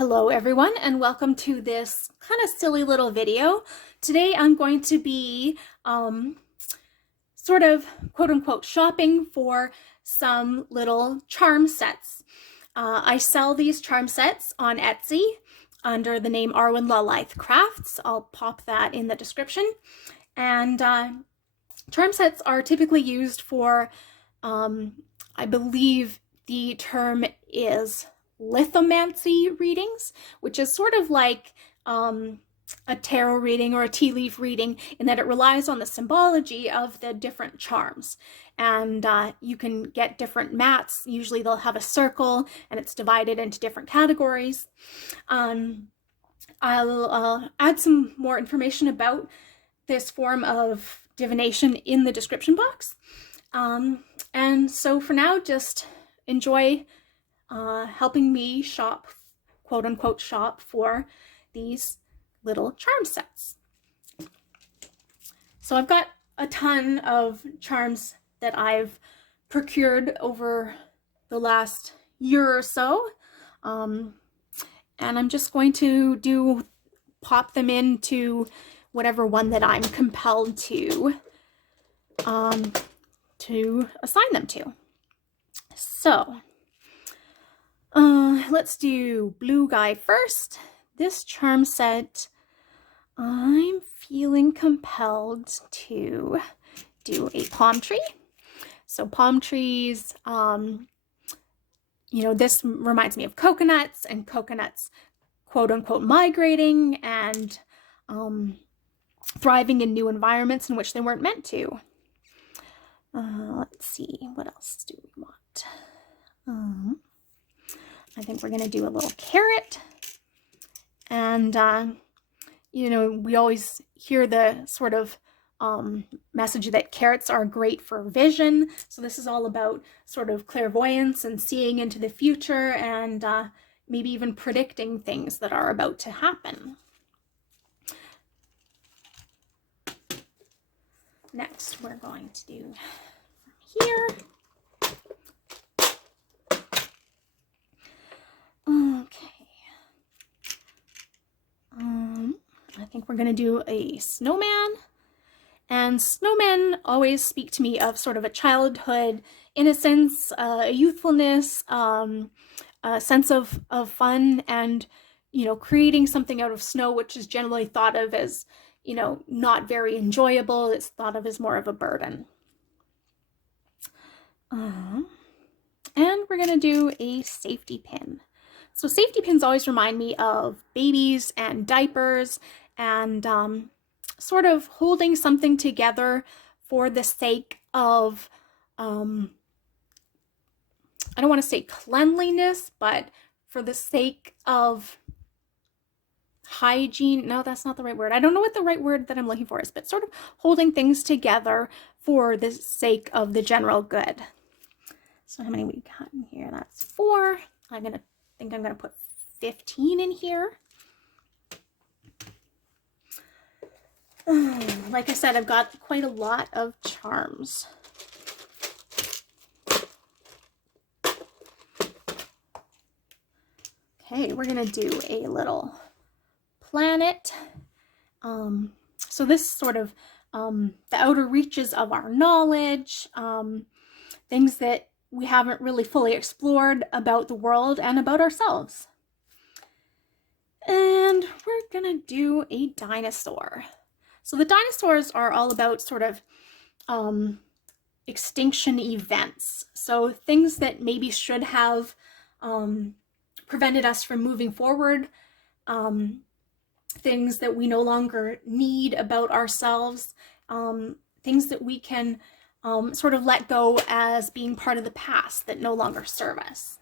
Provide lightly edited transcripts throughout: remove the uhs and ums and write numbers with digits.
Hello everyone, and welcome to this kind of silly little video. Today I'm going to be sort of quote-unquote shopping for some little charm sets. I sell these charm sets on Etsy under the name Arwen Lalithe Crafts. I'll pop that in the description. And charm sets are typically used for, I believe the term is lithomancy readings, which is sort of like a tarot reading or a tea leaf reading in that it relies on the symbology of the different charms. And you can get different mats. Usually they'll have a circle and it's divided into different categories. I'll add some more information about this form of divination in the description box. And so for now, just enjoy helping me shop, quote unquote shop, for these little charm sets. So I've got a ton of charms that I've procured over the last year or so. And I'm just going to pop them into whatever one that I'm compelled to assign them to. So let's do blue guy first. This charm set, I'm feeling compelled to do a palm tree. So palm trees, this reminds me of coconuts, and coconuts, quote unquote, migrating and thriving in new environments in which they weren't meant to. Let's see, what else do we want? I think we're going to do a little carrot. And, we always hear the sort of message that carrots are great for vision. So this is all about sort of clairvoyance and seeing into the future and maybe even predicting things that are about to happen. Next, we're going to do here. Okay. I think we're going to do a snowman. And snowmen always speak to me of sort of a childhood innocence, a youthfulness, a sense of fun, and, creating something out of snow, which is generally thought of as, not very enjoyable. It's thought of as more of a burden. And we're going to do a safety pin. So safety pins always remind me of babies and diapers and sort of holding something together for the sake of, I don't want to say cleanliness, but for the sake of hygiene. No, that's not the right word. I don't know what the right word that I'm looking for is, but sort of holding things together for the sake of the general good. So how many we got in here? That's 4. I think I'm going to put 15 in here. Like I said, I've got quite a lot of charms. Okay, we're going to do a little planet. So this is sort of the outer reaches of our knowledge, things that we haven't really fully explored about the world and about ourselves. And we're gonna do a dinosaur. So the dinosaurs are all about sort of extinction events. So things that maybe should have prevented us from moving forward, things that we no longer need about ourselves, things that we can sort of let go as being part of the past that no longer serve us.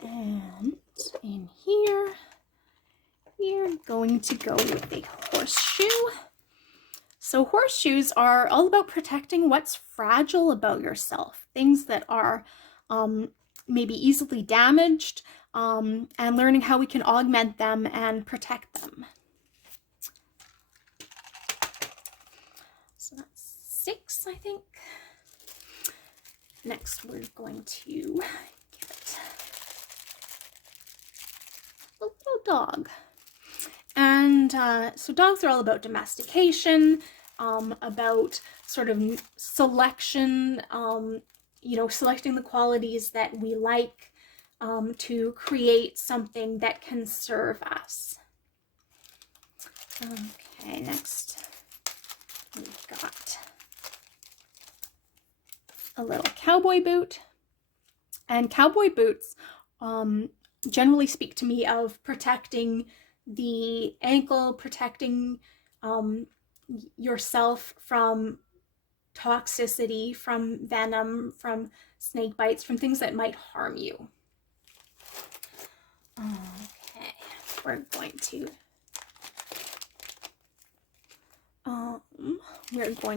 And in here, we're going to go with a horseshoe. So horseshoes are all about protecting what's fragile about yourself, things that are maybe easily damaged, and learning how we can augment them and protect them. So that's 6, I think. Next, we're going to get a little dog. And so dogs are all about domestication, about sort of selection, you know, selecting the qualities that we like to create something that can serve us. Okay, next we've got a little cowboy boot. And cowboy boots generally speak to me of protecting the ankle, protecting yourself from toxicity, from venom, from snake bites, from things that might harm you. Okay, we're going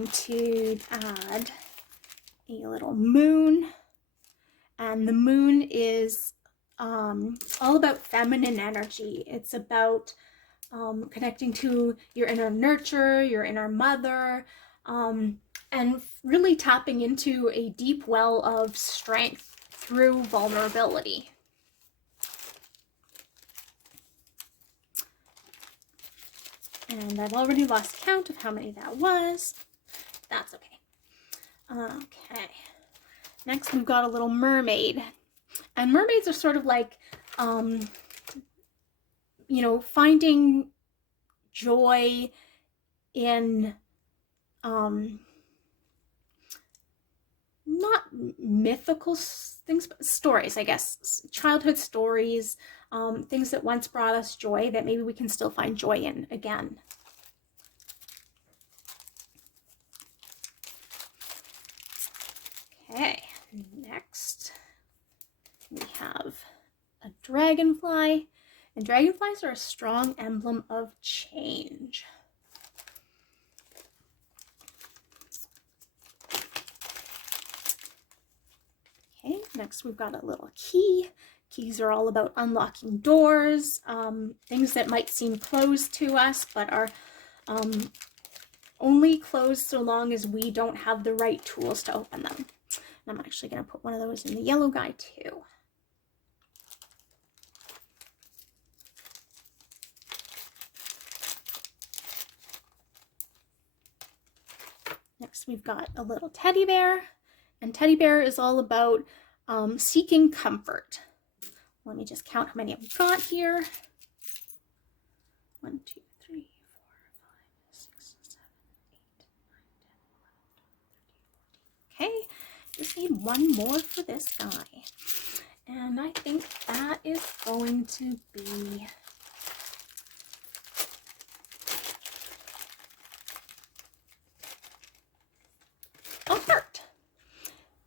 to add a little moon, and the moon is all about feminine energy. It's about connecting to your inner nurture, your inner mother, and really tapping into a deep well of strength through vulnerability. And I've already lost count of how many that was. That's okay. Okay. Next, we've got a little mermaid. And mermaids are sort of like, you know, finding joy in, not mythical things, but stories, I guess. Childhood stories, things that once brought us joy that maybe we can still find joy in again. Okay, next we have a dragonfly, and dragonflies are a strong emblem of change. Okay, next we've got a little key. Keys are all about unlocking doors, things that might seem closed to us, but are only closed so long as we don't have the right tools to open them. And I'm actually going to put one of those in the yellow guy too. Next, we've got a little teddy bear, and teddy bear is all about seeking comfort. Let me just count how many I've got here. 1, 2, 3, 4, 5, 6, 7, 8, 9, 10, 11, 12, 13, 14. Okay, just need one more for this guy. And I think that is going to be a heart.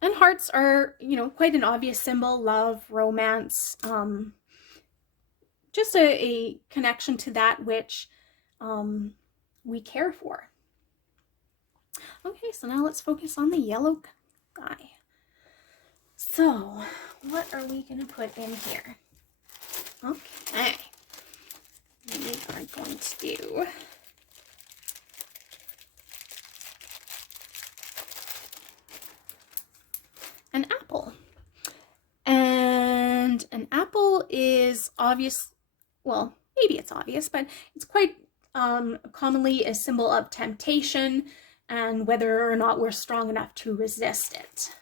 And hearts are, you know, quite an obvious symbol: love, romance, just a connection to that which we care for. Okay, so now let's focus on the yellow guy. So, what are we going to put in here? Okay, we are going to do an apple. And an apple is obvious, well, maybe it's obvious, but it's quite commonly a symbol of temptation and whether or not we're strong enough to resist it.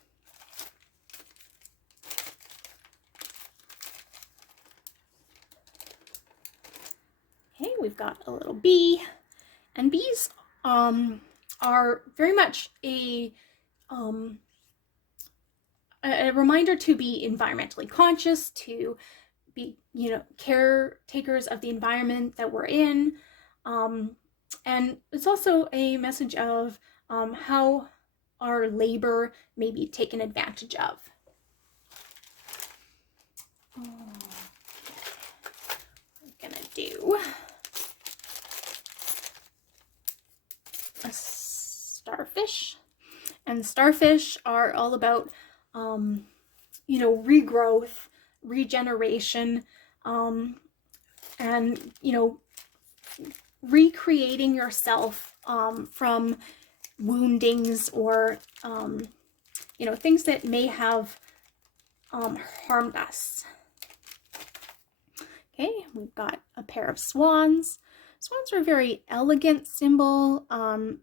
Okay, we've got a little bee, and bees are very much a reminder to be environmentally conscious, to be, you know, caretakers of the environment that we're in. And it's also a message of how our labor may be taken advantage of. Okay. We're gonna do a starfish. And starfish are all about you know, regrowth, regeneration, and, you know, recreating yourself from woundings or you know, things that may have harmed us. Okay, we've got a pair of swans. Swans are a very elegant symbol. A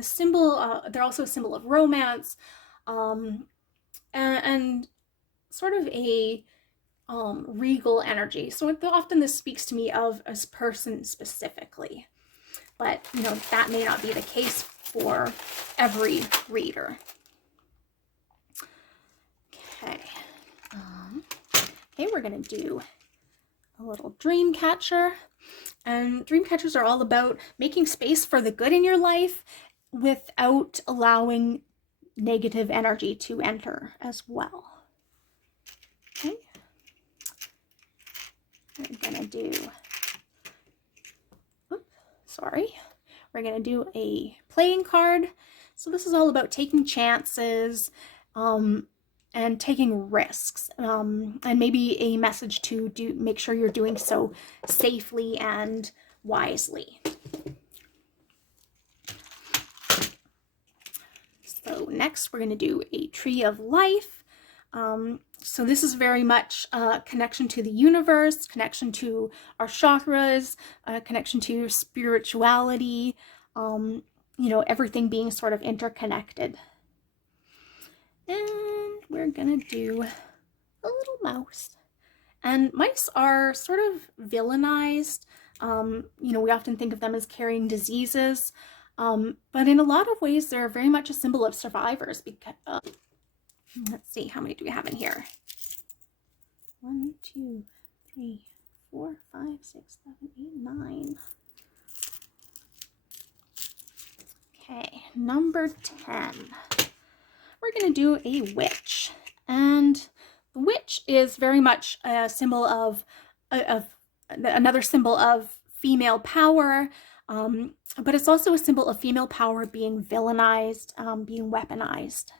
symbol, they're also a symbol of romance, and sort of a regal energy. So often this speaks to me of a person specifically, but you know, that may not be the case for every reader. Okay, okay, we're gonna do a little dream catcher. And dream catchers are all about making space for the good in your life without allowing negative energy to enter as well. Okay. We're gonna do, we're gonna do a playing card. So this is all about taking chances, and taking risks, and maybe a message to make sure you're doing so safely and wisely. So next we're going to do a tree of life. So this is very much a connection to the universe, connection to our chakras, connection to spirituality, you know, everything being sort of interconnected. And we're gonna do a little mouse. And mice are sort of villainized. You know, we often think of them as carrying diseases, but in a lot of ways, they're very much a symbol of survivors. Because, let's see, how many do we have in here? 1, 2, 3, 4, 5, 6, 7, 8, 9. Okay, number 10. We're going to do a witch, and the witch is very much a symbol of another symbol of female power, but it's also a symbol of female power being villainized, being weaponized.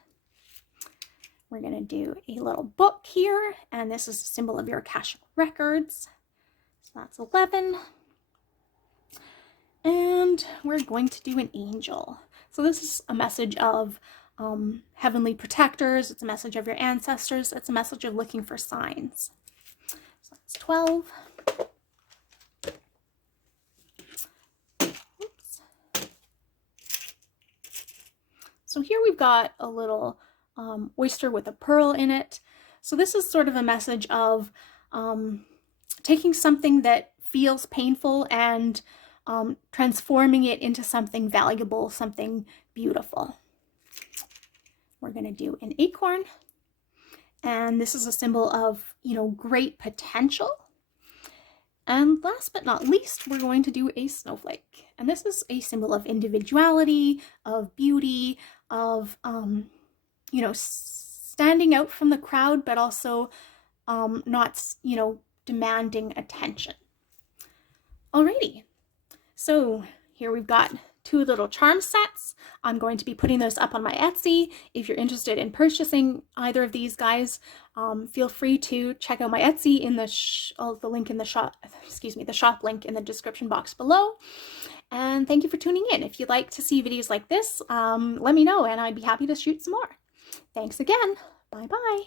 We're going to do a little book here, and this is a symbol of your Akashic records. So that's 11. And we're going to do an angel. So this is a message of heavenly protectors. It's a message of your ancestors. It's a message of looking for signs. So that's 12. Oops. So here we've got a little oyster with a pearl in it. So this is sort of a message of taking something that feels painful and transforming it into something valuable, something beautiful. We're going to do an acorn, and this is a symbol of, you know, great potential. And last but not least, we're going to do a snowflake, and this is a symbol of individuality, of beauty, of you know, standing out from the crowd, but also not, you know, demanding attention. Alrighty, so here we've got 2 little charm sets. I'm going to be putting those up on my Etsy. If you're interested in purchasing either of these guys, feel free to check out my Etsy in the link in the shop, the shop link in the description box below. And thank you for tuning in. If you'd like to see videos like this, let me know and I'd be happy to shoot some more. Thanks again. Bye-bye.